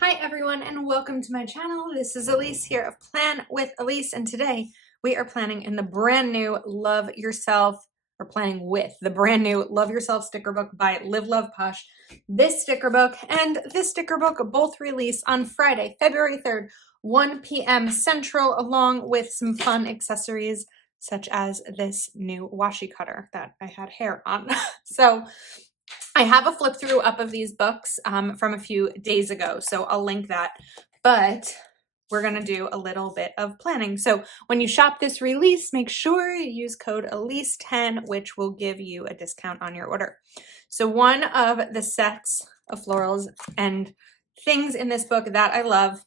Hi everyone and welcome to my channel. This is Elise here of Plan with Elise, and today we are planning in the brand new Love Yourself, or planning with the brand new Love Yourself sticker book by Live Love Posh. This sticker book and this sticker book both release on Friday, February 3rd, 1 p.m. Central, along with some fun accessories such as this new washi cutter that I had hair on. So I have a flip through up of these books from a few days ago, so I'll link that. But we're going to do a little bit of planning. So when you shop this release, make sure you use code ELISE10, which will give you a discount on your order. So one of the sets of florals and things in this book that I love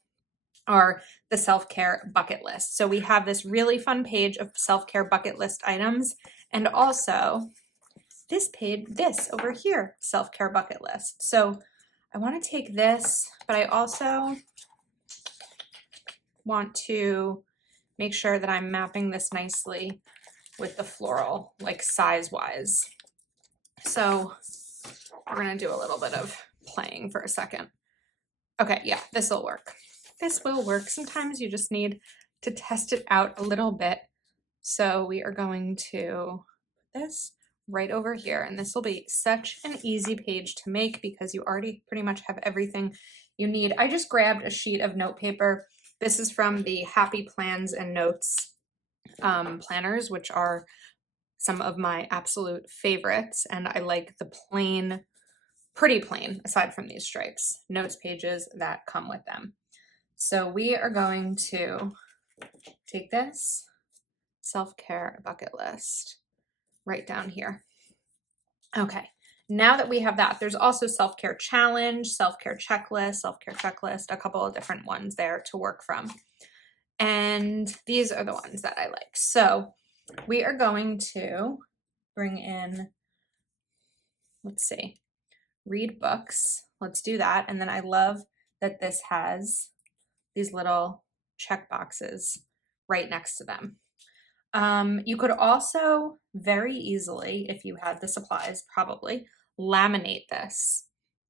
are the self-care bucket list. So we have this really fun page of self-care bucket list items, and also this page, this over here, self-care bucket list. So I want to take this, but I also want to make sure that I'm mapping this nicely with the floral, like size-wise. So we're going to do a little bit of playing for a second. Okay, yeah, this will work. This will work. Sometimes you just need to test it out a little bit. So we are going to put this right over here, and this will be such an easy page to make because you already pretty much have everything you need. I just grabbed a sheet of note paper. This is from the Happy Plans and Notes planners, which are some of my absolute favorites, and I like the plain, pretty plain, aside from these stripes, notes pages that come with them. So we are going to take this self-care bucket list right down here. Okay, now that we have that, there's also self-care challenge, self-care checklist, a couple of different ones there to work from. And these are the ones that I like. So we are going to bring in, let's see, read books. Let's do that. And then I love that this has these little check boxes right next to them. You could also very easily, if you had the supplies, probably laminate this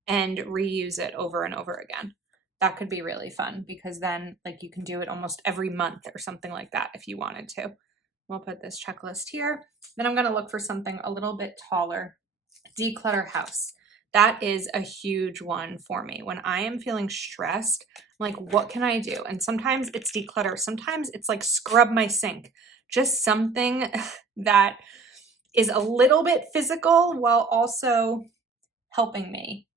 and reuse it over and over again. That could be really fun because then like you can do it almost every month or something like that if you wanted to. We'll put this checklist here. Then I'm going to look for something a little bit taller. Declutter house. That is a huge one for me. When I am feeling stressed, I'm like, what can I do? And sometimes it's declutter. Sometimes it's like scrub my sink. Just something that is a little bit physical while also helping me.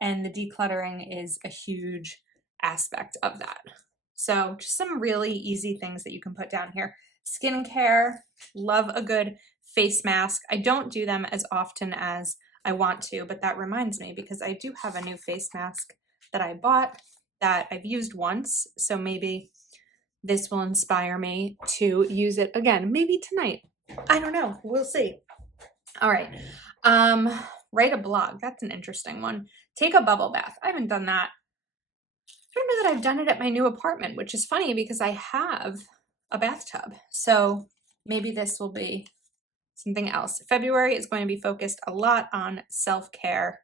And the decluttering is a huge aspect of that. So just some really easy things that you can put down here. Skincare, love a good face mask. I don't do them as often as I want to, but that reminds me because I do have a new face mask that I bought that I've used once. So maybe this will inspire me to use it again, maybe tonight. I don't know. We'll see. All right. Write a blog. That's an interesting one. Take a bubble bath. I haven't done that. I don't know that I've done it at my new apartment, which is funny because I have a bathtub. So maybe this will be something else. February is going to be focused a lot on self-care,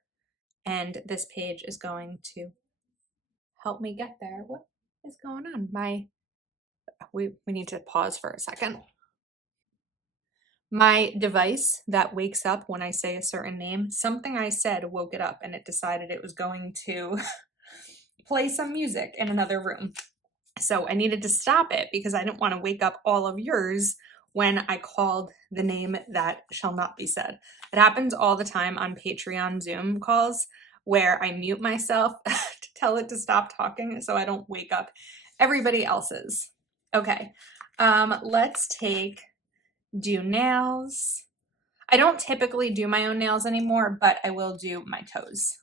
and this page is going to help me get there. What is going on? We need to pause for a second. My device that wakes up when I say a certain name, something I said woke it up and it decided it was going to play some music in another room. So I needed to stop it because I didn't want to wake up all of yours when I called the name that shall not be said. It happens all the time on Patreon Zoom calls where I mute myself to tell it to stop talking so I don't wake up everybody else's. Okay, let's do nails. I don't typically do my own nails anymore, but I will do my toes.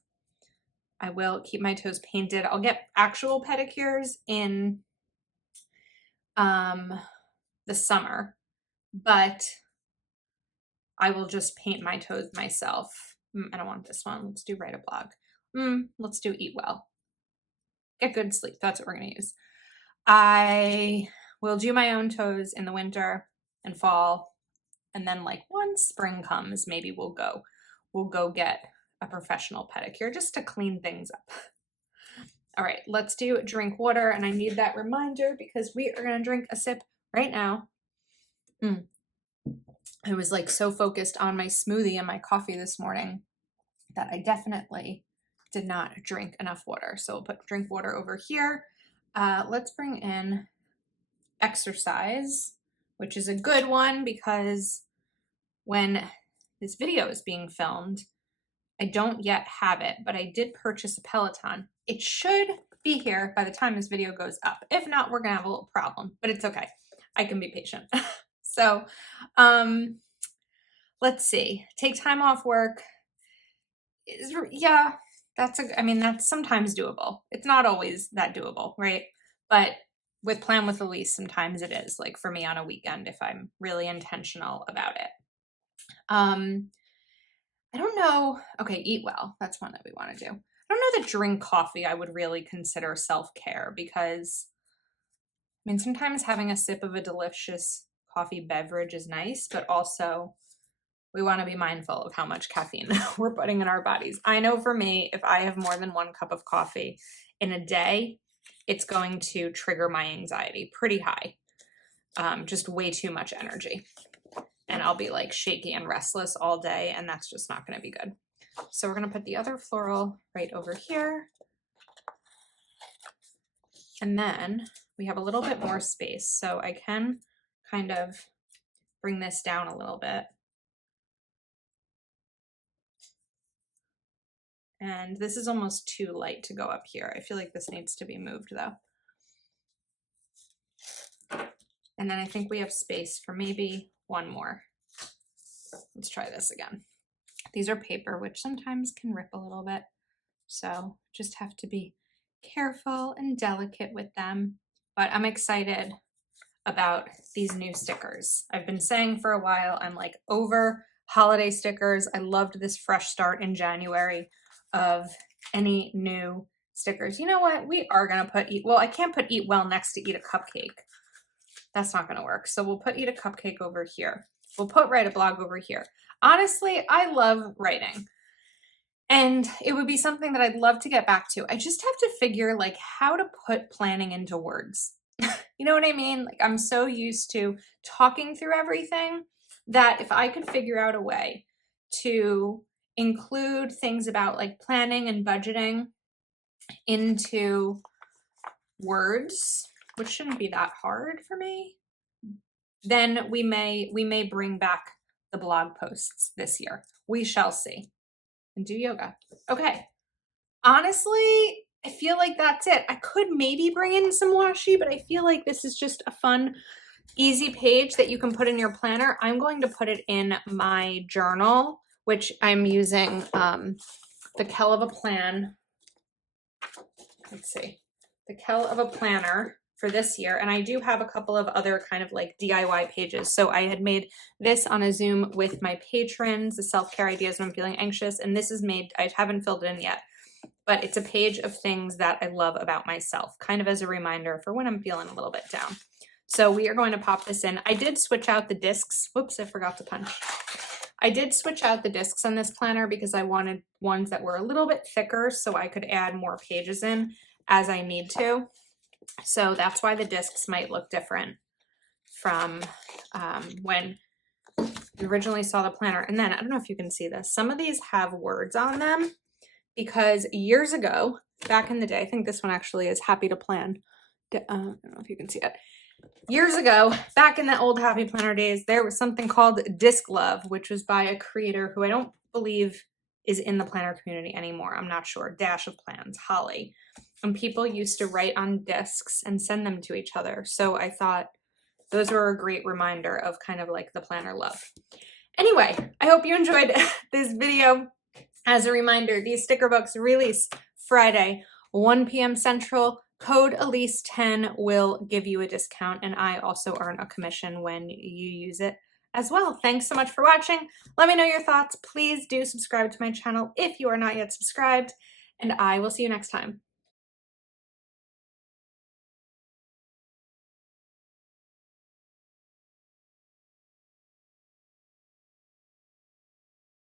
I will keep my toes painted. I'll get actual pedicures in the summer, but I will just paint my toes myself. I don't want this one. Let's do write a blog. Let's do eat well. Get good sleep. That's what we're going to use. I will do my own toes in the winter and fall. And then like once spring comes, maybe we'll go get a professional pedicure just to clean things up. All right, let's do drink water. And I need that reminder because we are going to drink a sip right now. I was like so focused on my smoothie and my coffee this morning that I definitely did not drink enough water. So we'll put drink water over here. Let's bring in exercise, which is a good one because when this video is being filmed, I don't yet have it, but I did purchase a Peloton. It should be here by the time this video goes up. If not, we're gonna have a little problem, but it's okay. I can be patient. So, let's see. Take time off work. Yeah, that's sometimes doable. It's not always that doable, right? But with Plan with Elise, sometimes it is, like for me on a weekend if I'm really intentional about it. I don't know. Okay, eat well. That's one that we want to do. I don't know that drink coffee I would really consider self-care because, I mean, sometimes having a sip of a delicious coffee beverage is nice, but also we want to be mindful of how much caffeine we're putting in our bodies. I know for me, if I have more than 1 cup of coffee in a day, it's going to trigger my anxiety pretty high. Just way too much energy. And I'll be like shaky and restless all day, and that's just not going to be good. So we're going to put the other floral right over here. And then we have a little bit more space, so I can kind of bring this down a little bit. And this is almost too light to go up here. I feel like this needs to be moved though. And then I think we have space for maybe one more. Let's try this again. These are paper, which sometimes can rip a little bit. So just have to be careful and delicate with them. But I'm excited about these new stickers. I've been saying for a while, I'm like over holiday stickers. I loved this fresh start in January of any new stickers. You know what? We are going to put well, I can't put eat well next to eat a cupcake. That's not going to work. So we'll put eat a cupcake over here. We'll put write a blog over here. Honestly, I love writing. And it would be something that I'd love to get back to. I just have to figure like how to put planning into words. You know what I mean? Like I'm so used to talking through everything that if I could figure out a way to include things about like planning and budgeting into words, which shouldn't be that hard for me, then we may bring back the blog posts this year. We shall see. And do yoga. Okay. Honestly, I feel like that's it. I could maybe bring in some washi, but I feel like this is just a fun, easy page that you can put in your planner. I'm going to put it in my journal, which I'm using the Kell of a Plan. Let's see. The Kell of a Planner for this year. And I do have a couple of other kind of like DIY pages. So I had made this on a Zoom with my patrons, the self-care ideas when I'm feeling anxious. And this is made, I haven't filled it in yet, but it's a page of things that I love about myself, kind of as a reminder for when I'm feeling a little bit down. So we are going to pop this in. I did switch out the discs. Whoops, I forgot to punch. I did switch out the discs on this planner because I wanted ones that were a little bit thicker so I could add more pages in as I need to. So that's why the discs might look different from when you originally saw the planner. And then, I don't know if you can see this, some of these have words on them because years ago, back in the day, I think this one actually is Happy to Plan. I don't know if you can see it. Years ago, back in the old Happy Planner days, there was something called Disc Love, which was by a creator who I don't believe is in the planner community anymore. I'm not sure. Dash of Plans, Holly. And people used to write on discs and send them to each other. So I thought those were a great reminder of kind of like the planner love. Anyway, I hope you enjoyed this video. As a reminder, these sticker books release Friday, 1 p.m. Central. Code Elise10 will give you a discount, and I also earn a commission when you use it as well. Thanks so much for watching. Let me know your thoughts. Please do subscribe to my channel if you are not yet subscribed, and I will see you next time.